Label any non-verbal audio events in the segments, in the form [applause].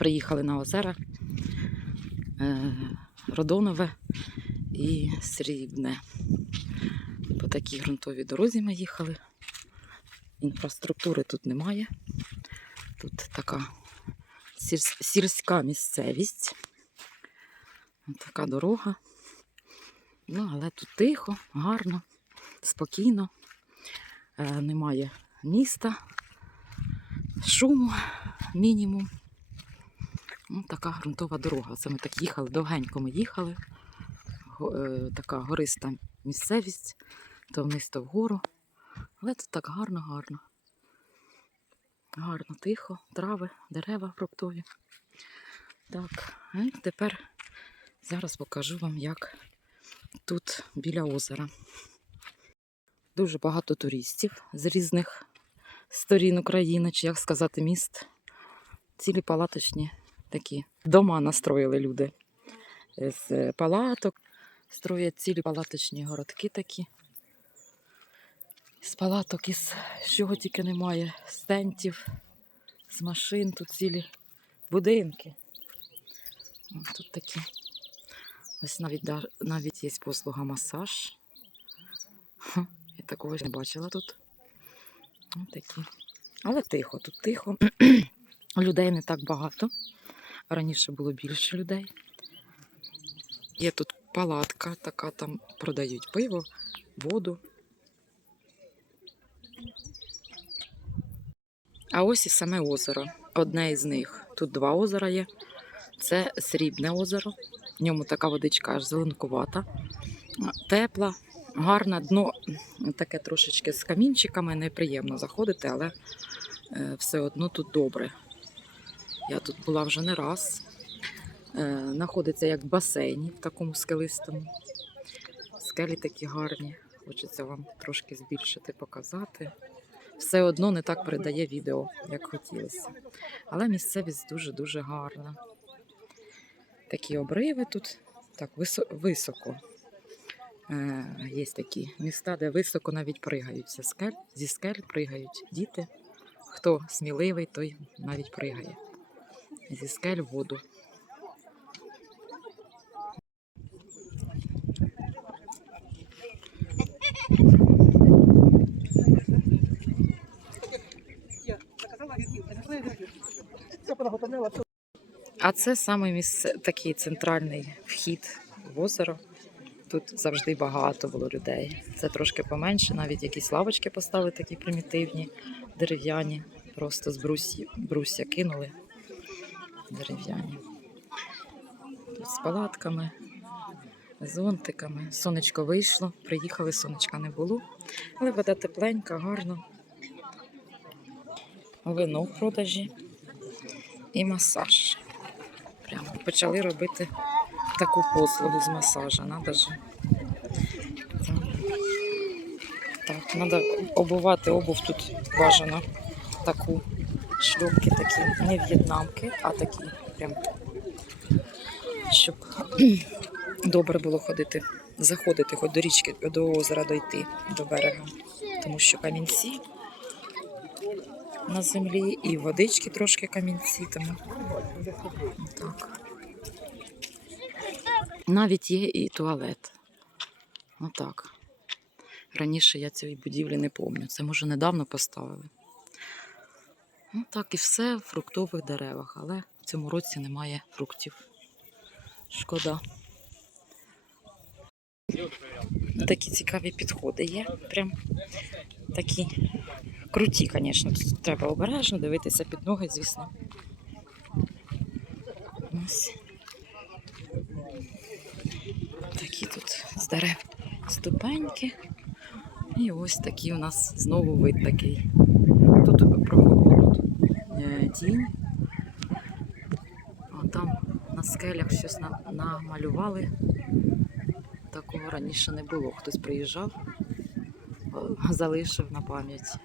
Приїхали на озера е, Родонове і Срібне. По такій ґрунтовій дорозі ми їхали. Інфраструктури тут немає. Тут така сільська місцевість. Така дорога. Ну, але тут тихо, гарно, спокійно. Е, немає міста, шуму, мінімум. Ну, така ґрунтова дорога. Це ми так їхали, довгенько ми їхали. Е, така гориста місцевість, то вниз, то вгору. Але тут так гарно, гарно. Тихо, трави, дерева фруктові. Так, і тепер зараз покажу вам, як тут біля озера. Дуже багато туристів з різних сторін України, чи як сказати, міст. Цілі палаточні такі дома настроїли люди з е, палаток. Строять цілі палаточні городки такі. З палаток, із чого тільки немає, з тентів, з машин, тут цілі будинки. Тут такі. Ось навіть, навіть є послуга масаж. Я такого ж не бачила тут. Ось такі. Але тихо, тут тихо. [clears throat] Людей не так багато. Раніше було більше людей. Є тут палатка, така там продають пиво, воду. А ось і саме озеро. Одне із них. Тут два озера є. Це срібне озеро. В ньому така водичка аж зеленкувата, тепла, гарна дно таке трошечки з камінчиками. Неприємно заходити, але е, все одно тут добре. Я тут була вже не раз. Е, Знаходиться як в басейні, в такому скелистому. Скелі такі гарні. Хочеться вам трошки збільшити, показати. Все одно не так передає відео, як хотілося. Але місцевість дуже-дуже гарна. Такі обриви тут так високо. Е, є такі міста, де високо навіть пригають зі скель, зі скель пригають діти. Хто сміливий, той навіть пригає. Зі скель воду. А це саме місце, такий центральний вхід в озеро. Тут завжди багато було людей. Це трошки поменше, навіть якісь лавочки поставили такі примітивні, дерев'яні. Просто з брусі, брусся кинули дерев'яні. Тут з палатками, зонтиками. Сонечко вийшло, приїхали, сонечка не було. Але вода тепленька, гарно. Вино в продажі і масаж. Прямо почали робити таку послугу з масажа. Надо же. Так, треба обувати обув тут бажано таку шлюпки такі, не в'єтнамки, а такі прям, щоб [clears throat] добре було ходити, заходити хоч до річки, до озера дойти, до берега. Тому що камінці на землі і водички трошки камінці, тому так. Навіть є і туалет. Отак. Раніше я цієї будівлі не пам'ятаю. Це може недавно поставили. Ну так, і все в фруктових деревах, але в цьому році немає фруктів. Шкода. Такі цікаві підходи є. Прям такі круті, звісно. Тут треба обережно дивитися під ноги, звісно. Ось. Такі тут з дерев ступеньки. І ось такий у нас знову вид такий. Тут прохолодно, тут е, тінь. А там на скелях щось намалювали. Такого раніше не було. Хтось приїжджав, залишив на пам'ять.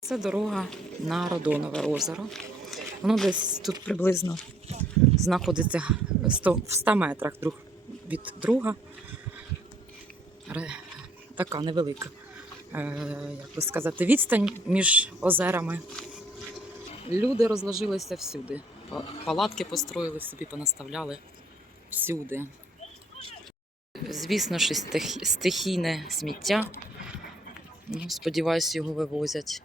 Це дорога на Родонове озеро. Воно десь тут приблизно знаходиться 100, в 100 метрах друг від друга. Така невелика, е, як би сказати, відстань між озерами. Люди розложилися всюди. Палатки построїли собі, понаставляли всюди. Звісно, що стихі- стихійне сміття. Ну, сподіваюсь, його вивозять.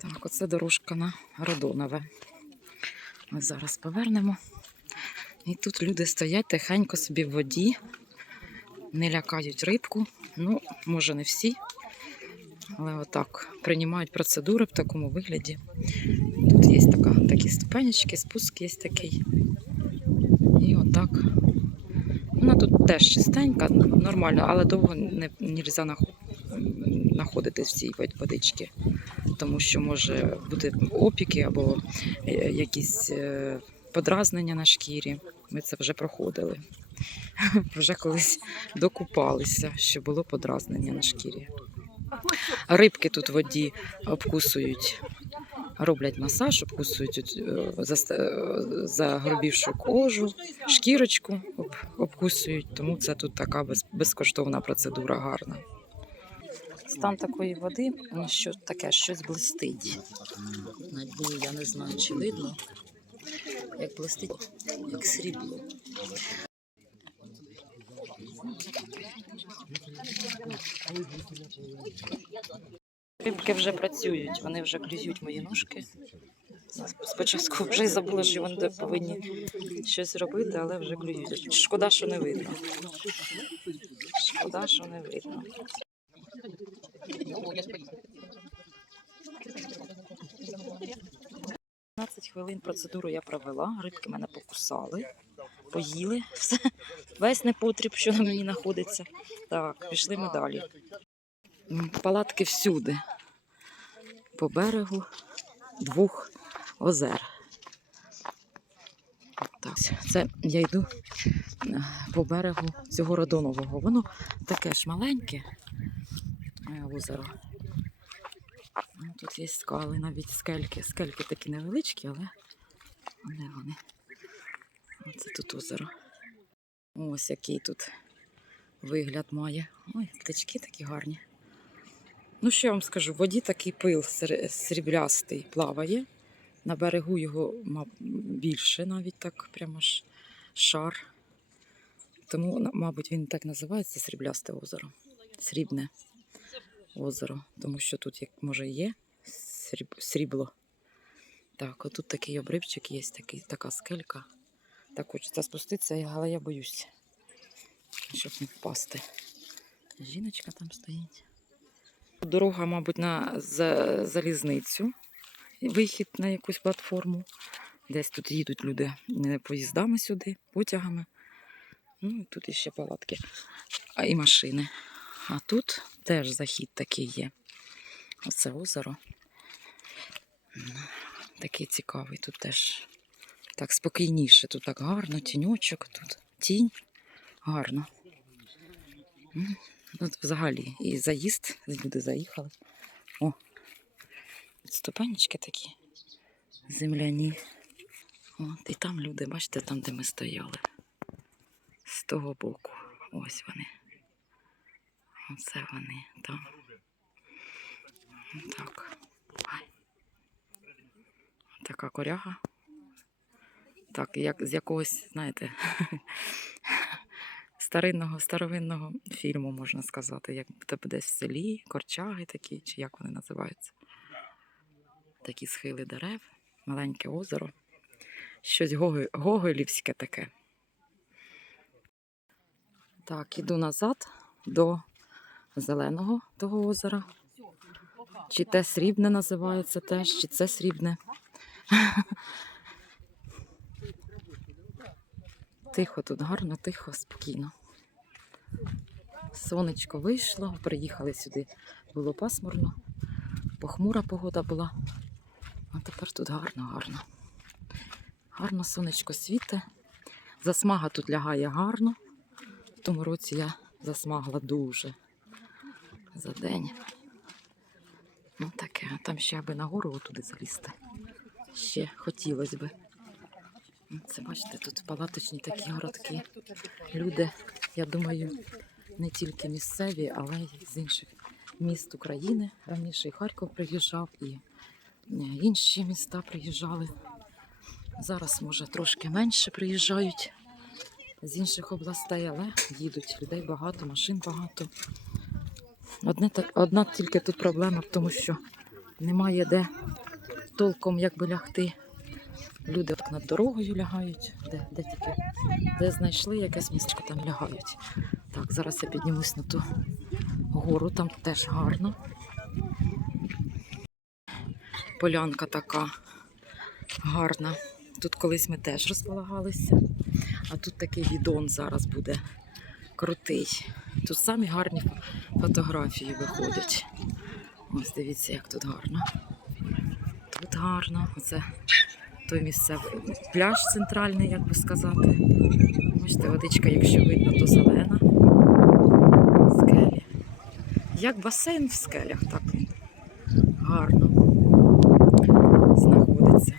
Так, оце дорожка на Родонове. Ми зараз повернемо. І тут люди стоять тихенько собі в воді, не лякають рибку. Ну, може, не всі, але отак приймають процедури в такому вигляді. Тут є така, такі ступенечки, спуск є такий. І отак. Вона тут теж чистенька, нормально, але довго не можна знаходитись в цій вод- водичці, тому що може бути опіки або е, якісь е, подразнення на шкірі. Ми це вже проходили. [laughs] Вже колись докупалися, що було подразнення на шкірі. Рибки тут в воді обкусують, роблять масаж, обкусують е, загрубівшу кожу, шкірочку обкусують, тому це тут така безкоштовна процедура гарна. Стан такої води, що таке, щось блистить. На дні я не знаю, чи видно, як блистить, як срібло. Рибки вже працюють, вони вже клюють мої ножки. Спочатку вже й забула, що вони повинні щось робити, але вже клюють. Шкода, що не видно. Шкода, що не видно. – 15 хвилин процедуру я провела, рибки мене покусали, поїли все, весь непотріб, що на мені знаходиться. Так, пішли ми далі. Палатки всюди, по берегу двох озер. Так, це я йду е, по берегу цього родонового. Воно таке ж маленьке озеро. Ну, Тут є скали, навіть скельки. Скельки такі невеличкі, але вони вони. Це тут озеро. Ось який тут вигляд має. Ой, птички такі гарні. Ну, що я вам скажу, в воді такий пил сріблястий плаває. На берегу його більше, навіть так прямо ж шар. Тому, мабуть, він так називається сріблясте озеро. Срібне озеро. Тому що тут, як може, є срібло. Так, отут такий обривчик є, такий, така скелька. Так хочеться спуститися, але я боюсь, щоб не впасти. Жіночка там стоїть. Дорога, мабуть, на залізницю. Вихід на якусь платформу. Десь тут їдуть люди е, поїздами сюди, потягами. Ну, тут іще палатки, а і машини. А тут теж захід такий є. Оце озеро. Такий цікавий. Тут теж так спокійніше. Тут так гарно, тіньочок, тут тінь. Гарно. Тут взагалі і заїзд, люди заїхали. О, ступенечки такі земляні. От, і там люди, бачите, там, де ми стояли. З того боку. Ось вони. Оце вони там. Так. Така коряга. Так, як з якогось, знаєте, [laughs] старинного, старовинного фільму, можна сказати, як тебе десь в селі, корчаги такі, чи як вони називаються. Такі схили дерев, маленьке озеро. Щось гоголівське таке. Так, іду назад до зеленого того озера. Чи те срібне називається теж, чи це срібне. [laughs] Тихо тут, гарно, тихо, спокійно. Сонечко вийшло, приїхали сюди, було пасмурно, похмура погода була. А тепер тут гарно, гарно. Гарно сонечко світе. Засмага тут лягає гарно. В тому році я засмагла дуже за день. Ну таке, там ще аби нагору туди залізти. Ще хотілося би. Це бачите, тут палаточні такі городки. Люди, я думаю, не тільки місцеві, але й з інших міст України. Раніше і Харків приїжджав, і е, інші міста приїжджали. Зараз, може, трошки менше приїжджають з інших областей, але їдуть. Людей багато, машин багато. Одне, одна тільки тут проблема тому, що немає де толком якби лягти. Люди над дорогою лягають, де, де тільки де знайшли якесь містечко, там лягають. Так, зараз я піднімусь на ту гору, там теж гарно. Полянка така гарна. Тут колись ми теж розполагалися, а тут такий відон зараз буде крутий. Тут самі гарні фотографії виходять. Ось дивіться, як тут гарно. Тут гарно. Оце той місцевий пляж центральний, як би сказати. Бачите, водичка, якщо видно, то зелена. Скелі. Як басейн в скелях, так він гарно знаходиться.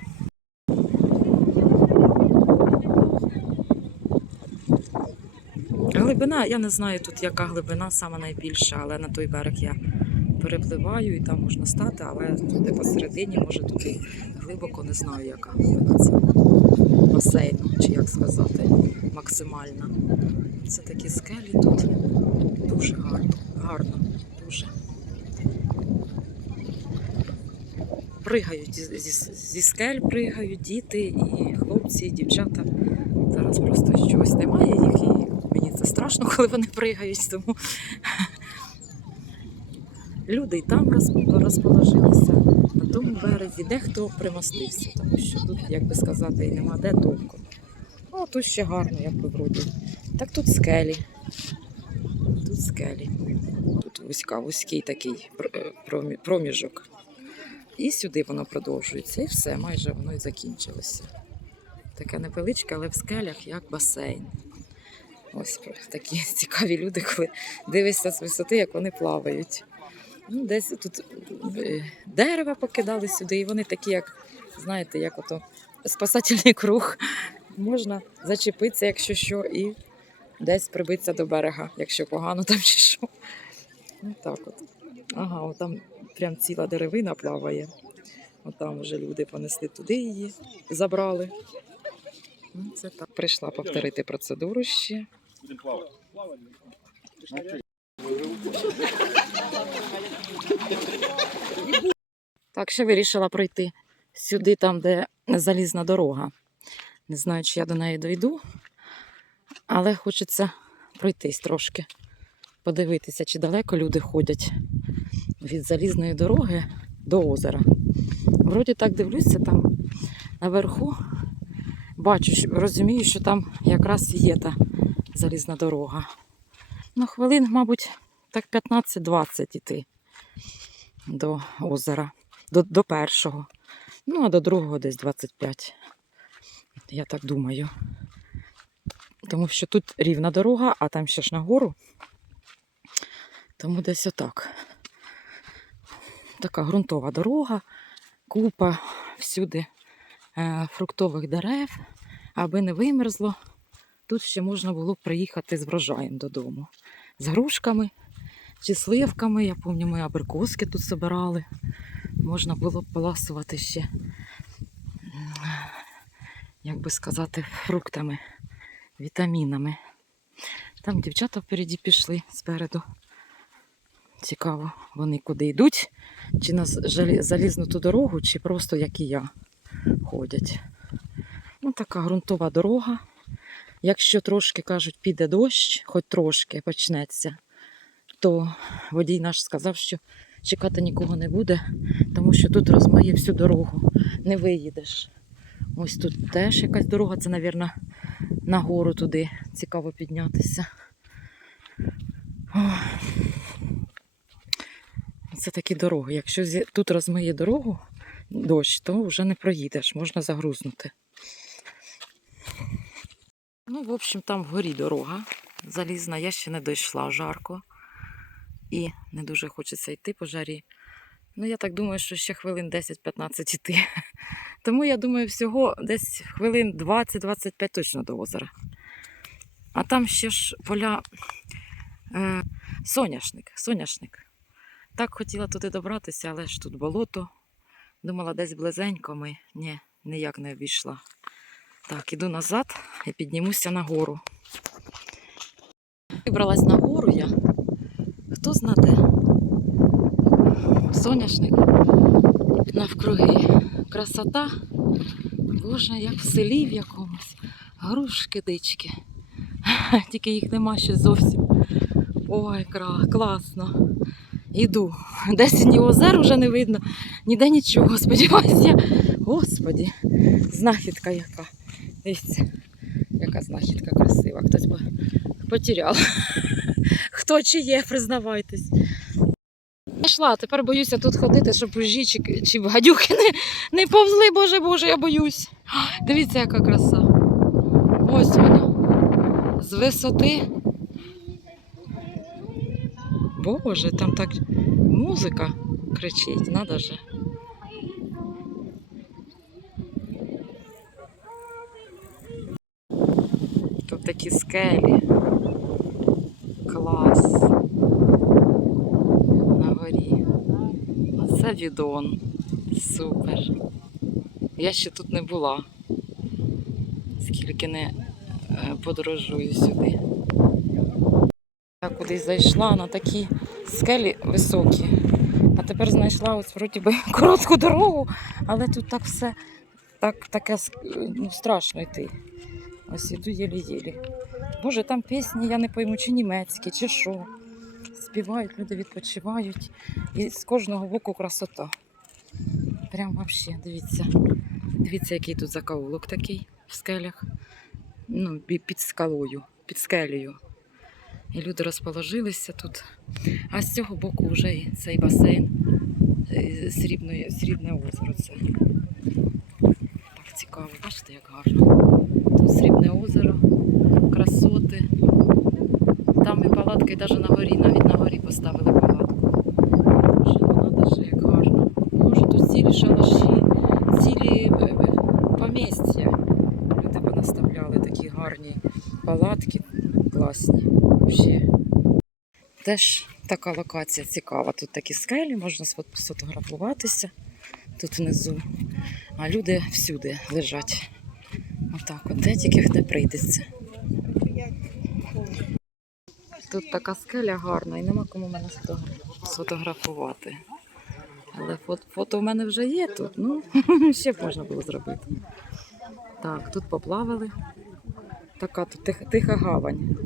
Глибина, я не знаю тут, яка глибина саме найбільша, але на той берег я перепливаю і там можна стати, але туди посередині, може тут і глибоко не знаю, яка глибина цього басейну, чи як сказати, максимальна. Це такі скелі тут дуже гарно, гарно, дуже. Пригають зі, зі, скель, пригають діти, і хлопці, і дівчата. Зараз просто чогось немає їх, і це страшно, коли вони пригають, тому люди і там розположилися на тому березі, дехто примостився, тому що тут, як би сказати, і нема де толком. Ну, а тут ще гарно, як би вроді. Так тут скелі. Тут скелі. Тут вузька, вузький такий е, промі- проміжок. І сюди воно продовжується, і все, майже воно і закінчилося. Таке невеличке, але в скелях як басейн. Ось такі [laughs] цікаві люди, коли дивишся з висоти, як вони плавають. Ну, десь тут е, дерева покидали сюди, і вони такі, як, знаєте, як ото спасательний круг. Можна зачепитися, якщо що, і десь прибитися до берега, якщо погано там чи що. Ну так от. Ага, от там прям ціла деревина плаває. От там вже люди понесли туди її, забрали. Ну, Це так. Прийшла повторити процедуру ще. Будемо плавати. Так, ще вирішила пройти сюди, там, де залізна дорога. Не знаю, чи я до неї дойду, але хочеться пройтись трошки, подивитися, чи далеко люди ходять від залізної дороги до озера. Вроді так дивлюся, там наверху бачу, розумію, що там якраз є та залізна дорога. Ну, хвилин, мабуть, так 15-20 іти до озера до, до першого. Ну, а до другого десь 25. Я так думаю. Тому що тут рівна дорога, а там ще ж нагору. Тому десь отак. Така ґрунтова дорога, купа всюди е, фруктових дерев, аби не вимерзло. Тут ще можна було приїхати з врожаєм додому. З грушками чи сливками. Я пам'ятаю, ми абрикоски тут збирали можна було поласувати ще, як би сказати, фруктами, вітамінами. Там дівчата впереді пішли спереду. Цікаво, вони куди йдуть, чи на залізну ту дорогу, чи просто як і я ходять. Ну, така ґрунтова дорога. Якщо трошки кажуть, піде дощ, хоч трошки почнеться, то водій наш сказав, що чекати нікого не буде, тому що тут розмиє всю дорогу, не виїдеш. Ось тут теж якась дорога, це, мабуть, на гору туди цікаво піднятися. Це такі дороги. Якщо тут розмиє дорогу дощ, то вже не проїдеш, можна загрузнути. Ну, в общем, там вгорі дорога залізна, я ще не дійшла жарко. І не дуже хочеться йти по жарі. Ну, я так думаю, що ще хвилин 10-15 йти [laughs] Тому я думаю, всього десь хвилин 20-25 точно до озера. А там ще ж поля е, соняшник, соняшник. Так хотіла туди добратися, але ж тут болото. Думала, десь близенько ми. Ні, ніяк не обійшла. Так, іду назад і піднімуся на гору. Вибралась на гору я. Хто знаде? Соняшник навкруги. Красота. Боже, як в селі в якомусь. Грушки дички. [laughs] Тільки їх нема ще зовсім. Ой, класно. Іду. Десь ні озер вже не видно, ніде нічого. [laughs] Сподіваюся. Господі, знахідка яка. Дивіться, яка знахідка красива. Хтось по- потеряв. [laughs] Хто чи є, признавайтесь. Пішла, тепер боюся тут ходити, щоб ужі чи, чи гадюки не, не повзли, боже боже, я боюсь. [gasps] Дивіться, яка краса. Ось вона. З висоти. Боже, там так музика кричить, надо же. Тут такі скелі. Клас. На горі. Оце відон. Супер. Я ще тут не була. Скільки не е, подорожую сюди. Я кудись зайшла на такі скелі високі. А тепер знайшла ось вроді би [laughs] коротку дорогу, але тут так все так, таке ну, страшно йти. Ось іду єлі-єлі. Боже, там пісні, я не пойму, чи німецькі, чи що. Співають, люди відпочивають. І з кожного боку красота. Прям взагалі, дивіться. Дивіться, який тут закоулок такий в скелях. Ну, під скалою, під скелею. І люди розположилися тут. А з цього боку вже цей басейн, е, срібне, срібне озеро. Це. Так цікаво, бачите, як гарно. Тут срібне озеро, красоти. Там і палатки, навіть на горі, навіть на горі поставили палатку. Боже, ну як гарно. Боже, тут цілі шалаші, цілі е, е, помістя. Люди понаставляли такі гарні палатки, класні. Взагалі. Теж така локація цікава. Тут такі скелі, можна сфотографуватися тут внизу. А люди всюди лежать. Отак, от де тільки де прийдеться. Тут така скеля гарна і нема кому мене сфотографувати. Але фото, фото в мене вже є тут. Ну, [laughs] ще б можна було зробити. Так, тут поплавали. Така тут тиха, тиха гавань.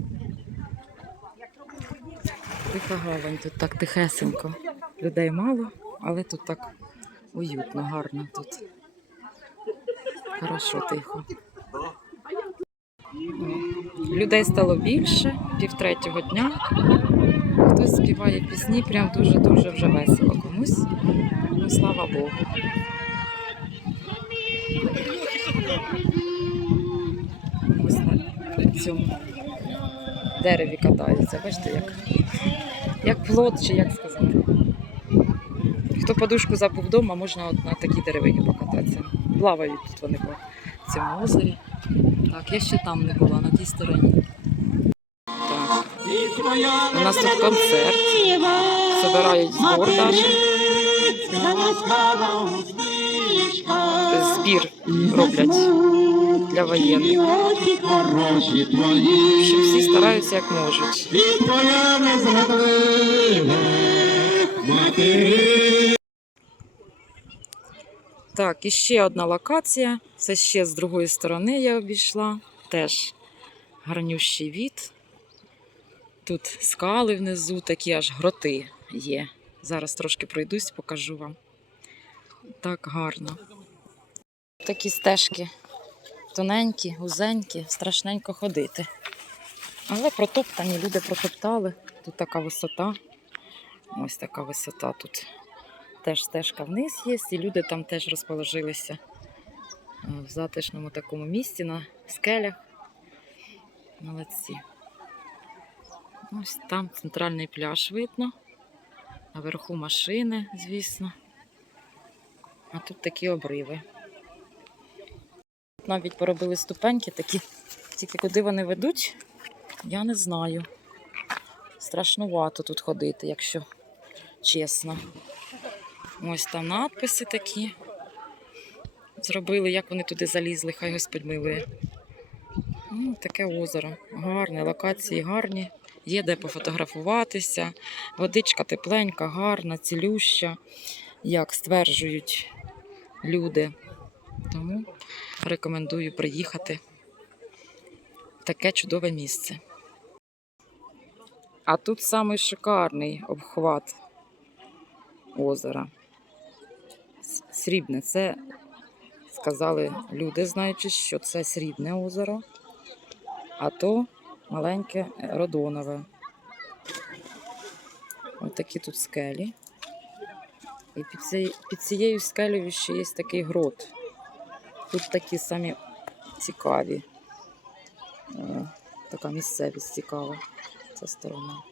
Тиха гавань, тут так тихесенько. Людей мало, але тут так уютно, гарно тут. Хорошо, тихо. Людей стало більше, півтретього дня. Хтось співає пісні, прям дуже-дуже вже весело комусь. Ну, слава Богу. Ось на цьому дереві катаються. Бачите, як, як плод, чи як сказати. Хто подушку забув вдома, можна от на такій деревині покататися. Плавають тут вони цьому озері. Так, я ще там не була, на тій стороні. Так. У нас тут концерт. Собирають збор навіть. Збір роблять для воєнних. Що всі стараються як можуть. Так, і ще одна локація. Це ще з другої сторони я обійшла. Теж гарнющий від. Тут скали внизу, такі аж гроти є. Зараз трошки пройдусь, покажу вам. Так гарно. Такі стежки тоненькі, вузенькі, страшненько ходити. Але протоптані, люди протоптали. Тут така висота. Ось така висота тут. Теж стежка вниз є, і люди там теж розположилися е, в затишному такому місці на скелях. Молодці. Ось там центральний пляж видно. Наверху машини, звісно. А тут такі обриви. Навіть поробили ступеньки такі, тільки куди вони ведуть, я не знаю. Страшнувато тут ходити, якщо чесно. Ось там надписи такі. Зробили, як вони туди залізли, хай Господь милує. Ну, таке озеро. Гарне, локації гарні. Є де пофотографуватися. Водичка тепленька, гарна, цілюща, як стверджують люди. Тому рекомендую приїхати в таке чудове місце. А тут самий шикарний обхват озера. Срібне. Це сказали люди, знаючи, що це срібне озеро, а то маленьке родонове. Ось такі тут скелі. І під, цією, під цією скелею ще є такий грот. Тут такі самі цікаві. Е, така місцевість цікава. Ця сторона.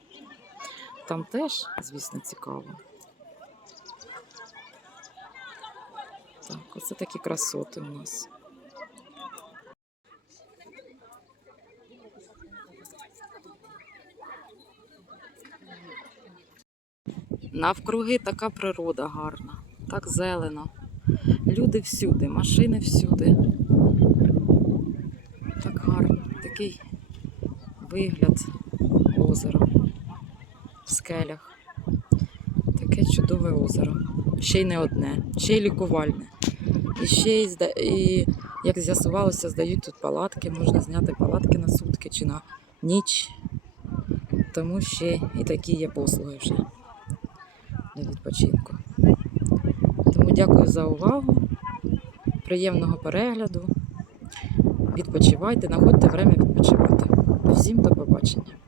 Там теж, звісно, цікаво. Так, оце такі красоти у нас. Навкруги така природа гарна, так зелено. Люди всюди, машини всюди. Так гарно, такий вигляд озера в скелях. Таке чудове озеро. Ще й не одне, ще й лікувальне. І ще й, і як з'ясувалося, здають тут палатки, можна зняти палатки на сутки чи на ніч. Тому ще і такі є послуги вже для відпочинку. Тому дякую за увагу. Приємного перегляду. Відпочивайте, знаходьте время відпочивати. Всім до побачення.